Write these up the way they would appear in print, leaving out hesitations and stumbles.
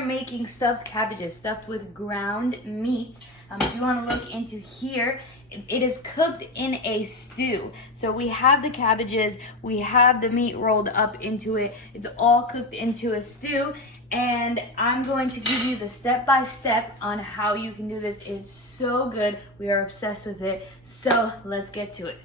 are making stuffed cabbages, stuffed with ground meat. If you want to look into here, it is cooked in a stew. So we have the cabbages, we have the meat rolled up into it. It's all cooked into a stew. And I'm going to give you the step-by-step on how you can do this. It's so good. We are obsessed with it. So let's get to it.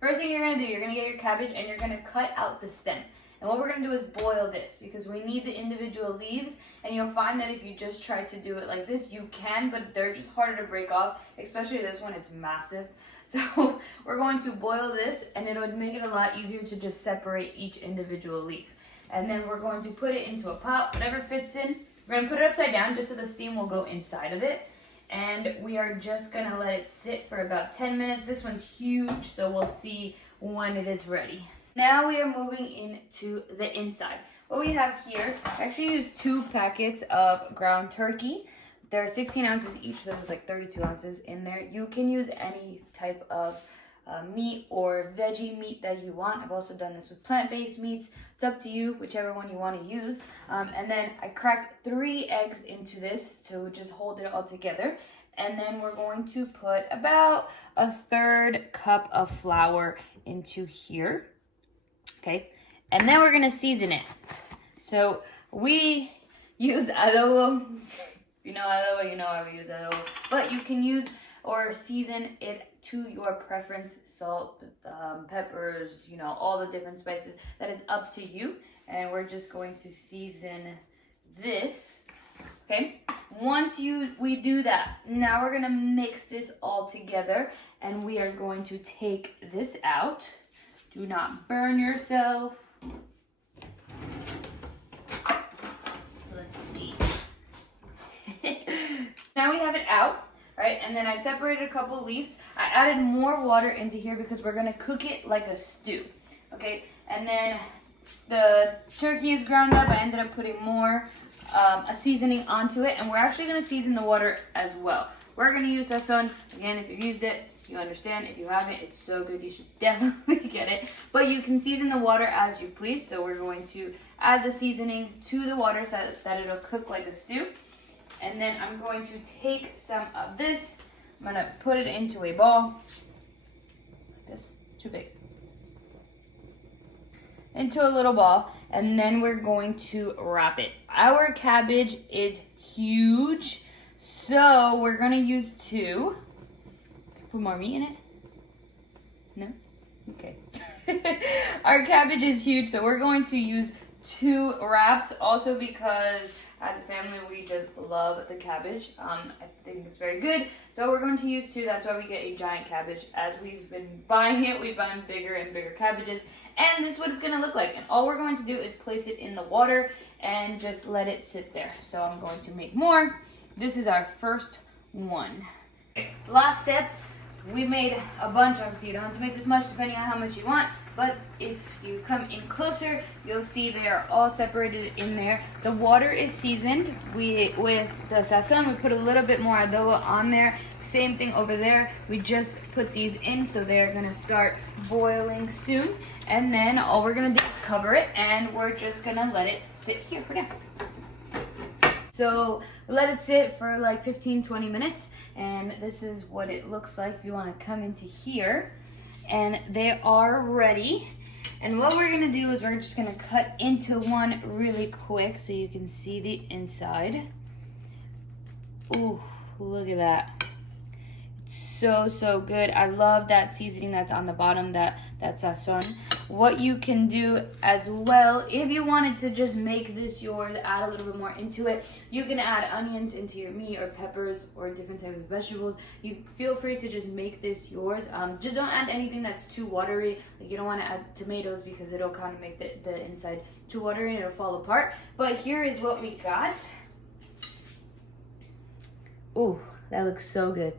First thing you're gonna do, you're gonna get your cabbage and you're gonna cut out the stem. And what we're gonna do is boil this because we need the individual leaves, and you'll find that if you just try to do it like this, you can, but they're just harder to break off, especially this one, it's massive. So we're going to boil this and it would make it a lot easier to just separate each individual leaf. And then we're going to put it into a pot, whatever fits in. We're gonna put it upside down just so the steam will go inside of it. And we are just gonna let it sit for about 10 minutes. This one's huge, so we'll see when it is ready. Now we are moving into the inside. What we have here, I actually used 2 packets of ground turkey. There are 16 ounces each, so there's like 32 ounces in there. You can use any type of meat or veggie meat that you want. I've also done this with plant-based meats. It's up to you, whichever one you want to use. And then I cracked 3 eggs into this to just hold it all together. And then we're going to put about 1/3 cup of flour into here. Okay, and then we're gonna season it. So we use adobo. You know adobo, you know how we use adobo. But you can use or season it to your preference. Salt, peppers, you know, all the different spices. That is up to you. And we're just going to season this. Okay, once we do that, now we're gonna mix this all together and we are going to take this out. Do not burn yourself. Let's see. Now we have it out, right? And then I separated a couple leaves. I added more water into here because we're gonna cook it like a stew, okay? And then the turkey is ground up. I ended up putting more a seasoning onto it, and we're actually gonna season the water as well. We're gonna use sazon. Again, if you've used it, you understand. If you haven't, it's so good. You should definitely get it. But you can season the water as you please. So we're going to add the seasoning to the water so that it'll cook like a stew. And then I'm going to take some of this. I'm gonna put it into a ball. Like this, too big. Into a little ball. And then we're going to wrap it. Our cabbage is huge. So we're gonna use 2. Put more meat in it? No? Okay. Our cabbage is huge, so we're going to use 2 wraps, also because as a family we just love the cabbage. I think it's very good, so we're going to use 2. That's why we get a giant cabbage. As we've been buying it, we buy bigger and bigger cabbages, and this is what it's going to look like. And all we're going to do is place it in the water and just let it sit there. So I'm going to make more. This is our first one. Okay, last step. We made a bunch. Obviously you don't have to make this much depending on how much you want, but if you come in closer, you'll see they are all separated in there. The water is seasoned. With the sazon, we put a little bit more adobo on there. Same thing over there. We just put these in, so they're gonna start boiling soon. And then all we're gonna do is cover it, and we're just gonna let it sit here for now. So we let it sit for like 15-20 minutes, and this is what it looks like. You want to come into here, and they are ready. And what we're gonna do is we're just gonna cut into one really quick so you can see the inside. Ooh, look at that. It's so good. I love that seasoning that's on the bottom, that sazon. What you can do as well, if you wanted to just make this yours, add a little bit more into it, you can add onions into your meat or peppers or different types of vegetables. You feel free to just make this yours. Just don't add anything that's too watery. Like, you don't want to add tomatoes because it'll kind of make the inside too watery and it'll fall apart. But here is what we got. Ooh, that looks so good.